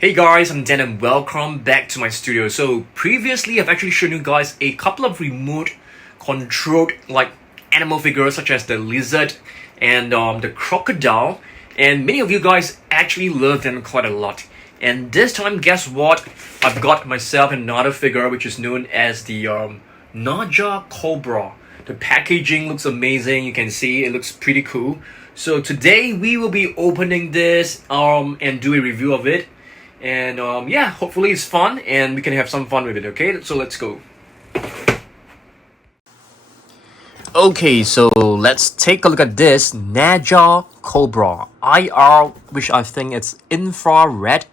Hey guys, I'm Dan and welcome back to my studio. So previously I've actually shown you guys a couple of remote controlled animal figures such as the lizard and the crocodile, and many of you guys actually love them quite a lot. And this time, guess what? I've got myself another figure which is known as the Naja Cobra. The packaging looks amazing. You can see it looks pretty cool. So today we will be opening this and do a review of it. And yeah, hopefully it's fun and we can have some fun with it, okay? So let's go. Okay, so let's take a look at this Naja Cobra IR, which I think it's infrared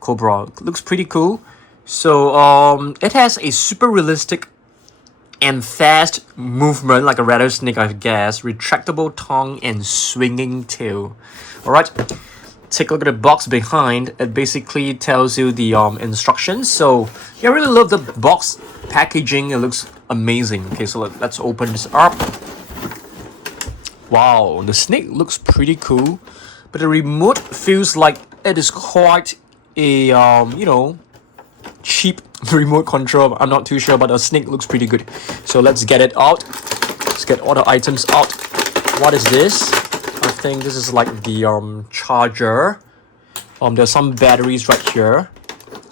Cobra. Looks pretty cool. So it has a super realistic and fast movement like a rattlesnake, I guess, retractable tongue and swinging tail. Alright, take a look at the box behind. It basically tells you the instructions. So yeah, I really love the box packaging. It looks amazing. Okay, so let's open this up. Wow, the snake looks pretty cool, but the remote feels like it is quite a cheap remote control. I'm not too sure, but the snake looks pretty good. So let's get it out. Let's get all the items out. What is this? I think this is like the charger. There's some batteries right here.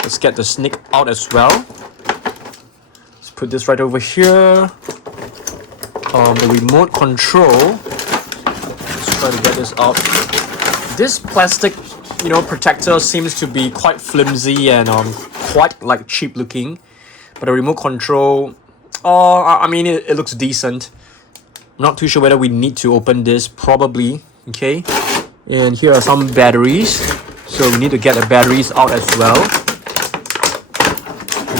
Let's get the snake out as well. Let's put this right over here. The remote control. Let's try to get this out. This plastic, protector seems to be quite flimsy and quite like cheap looking, but the remote control, it looks decent. I'm not too sure whether we need to open this. Probably. Okay, and here are some batteries, so we need to get the batteries out as well.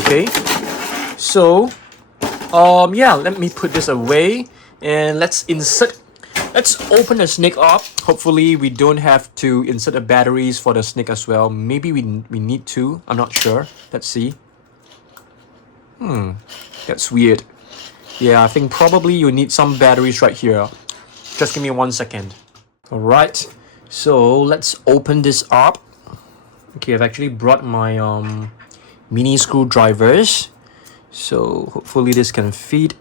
Okay, so yeah, let me put this away and let's open the snake up. Hopefully we don't have to insert the batteries for the snake as well. Maybe we need to. I'm not sure. Let's see. That's weird. Yeah, I think probably you need some batteries right here. Just give me 1 second. Alright, so let's open this up. Okay, I've actually brought my mini screwdrivers. So hopefully this can fit.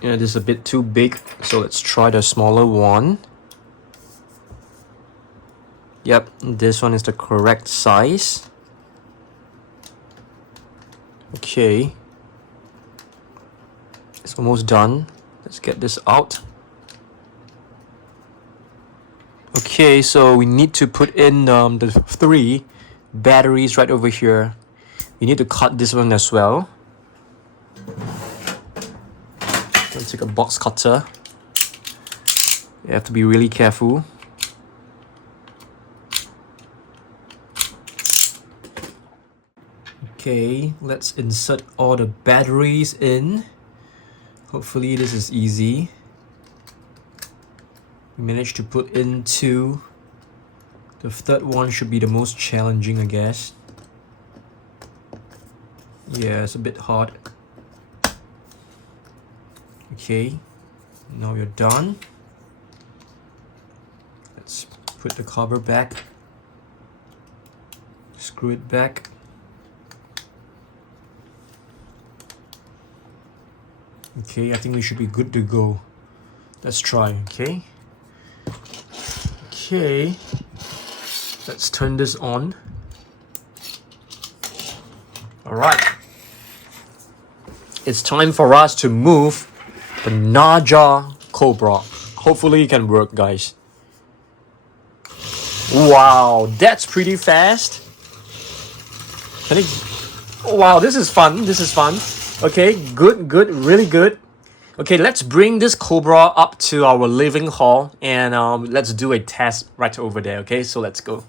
This is a bit too big, so let's try the smaller one. Yep, this one is the correct size. Okay, it's almost done. Let's get this out. Okay, so we need to put in the 3 batteries right over here. We need to cut this one as well. Let's take a box cutter. You have to be really careful. Okay, let's insert all the batteries in. Hopefully this is easy. We managed to put in 2. The third one should be the most challenging, I guess. Yeah, it's a bit hard. Okay, now you're done. Let's put the cover back. Screw it back. Okay, I think we should be good to go. Let's try, okay? Okay, let's turn this on. Alright, it's time for us to move the Naja Cobra. Hopefully it can work, guys. Wow, that's pretty fast. Wow, this is fun. This is fun. Okay, good, really good. Okay, let's bring this Cobra up to our living hall and let's do a test right over there. Okay, so let's go.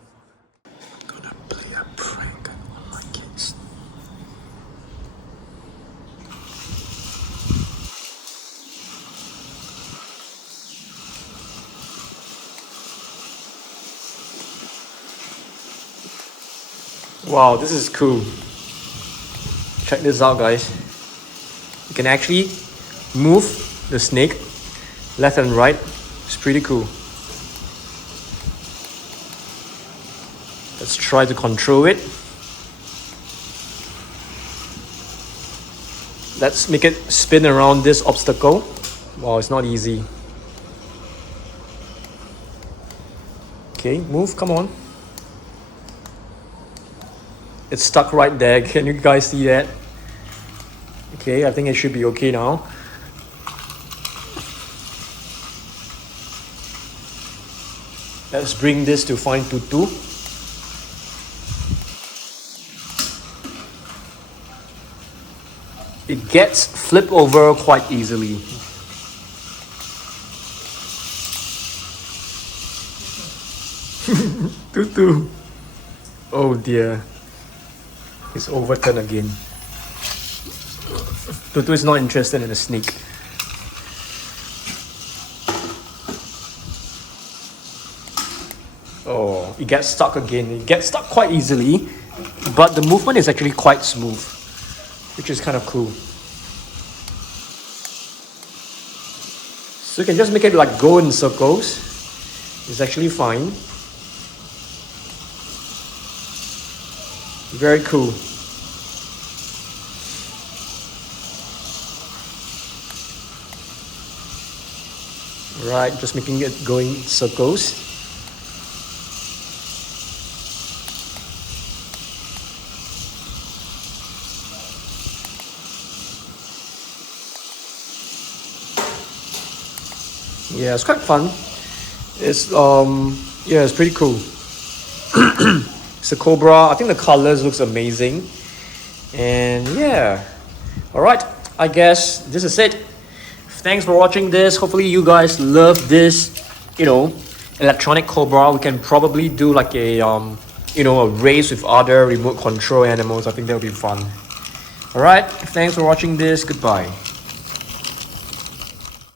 Gonna play a prank on my kids. Wow, this is cool. Check this out, guys. You can actually move the snake left and right. It's pretty cool. Let's try to control it. Let's make it spin around this obstacle. Wow, it's not easy. Okay, move, come on. It's stuck right there. Can you guys see that? Okay, I think it should be okay now. Let's bring this to fine tutu. It gets flipped over quite easily. Tutu. Oh dear. It's overturned again. Tutu is not interested in a snake. Oh, it gets stuck again. It gets stuck quite easily, but the movement is actually quite smooth, which is kind of cool. So you can just make it like go in circles. It's actually fine. Very cool. Right, just making it go in circles. Yeah, it's quite fun. It's yeah, it's pretty cool. It's a Cobra. I think the colors looks amazing. And yeah. Alright, I guess this is it. Thanks for watching this. Hopefully you guys love this, electronic Cobra. We can probably do like a a race with other remote control animals. I think that would be fun. Alright, thanks for watching this. Goodbye.